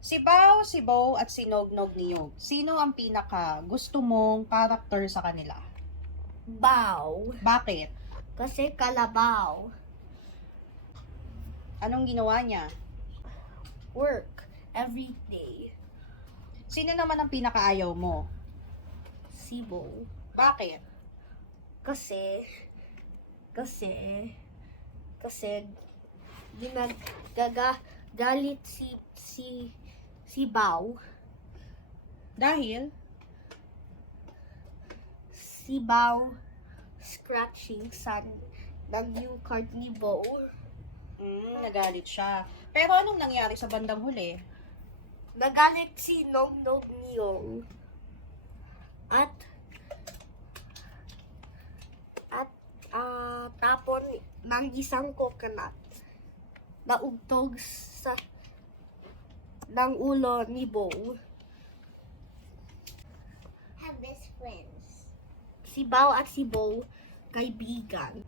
Si Bao, si Bo, at si Nognog Niyog. Sino ang pinaka gusto mong character sa kanila? Bow. Bakit? Kasi kalabaw. Anong ginawa niya? Work. Every day. Sino naman ang pinakaayaw mo? Sibo. Bakit? Kasi galit si Bao. Dahil? Si Bao scratching ng new card ni Bo. Nagalit siya. Pero anong nangyari sa bandang huli? Nagalit si Nognog Niyong. At tapon ng isang coconut na ugtog ng ulo ni Bo. Have best friends. Si Bao at si Bo, kaibigan.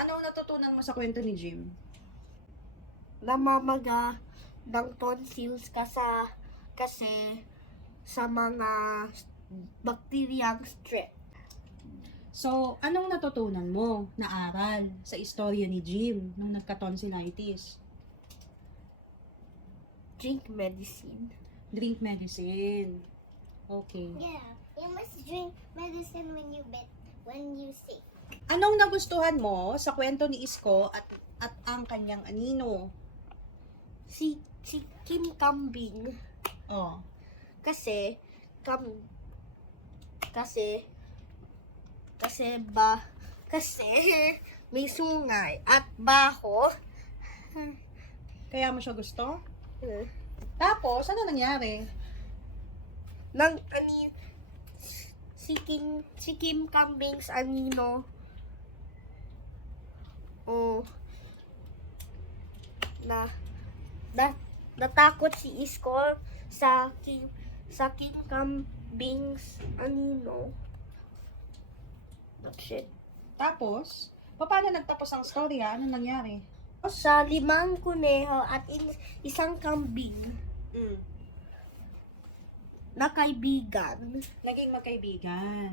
Anong natutunan mo sa kwento ni Jim? Namamaga ng tonsils kasi sa mga bakteryang strep. So, anong natutunan mo na aral sa istorya ni Jim nung nagka-tonsillitis? Drink medicine. Drink medicine. Okay. Yeah, you must drink medicine when you sick. Anong nagustuhan mo sa kwento ni Isko at ang kanyang anino? Si Kim Kambing Oh. kasi may sungay at baho. Kaya mo siya gusto? Tapos, ano nangyari? Si Kim Kambing's anino natakot si Isko sa Kim Kambing's anino. Shit. Tapos, paano nagtapos ang storya? Ano nangyari? Sa 5 kuneho at isang kambing Mm. na kaibigan. Naging magkaibigan.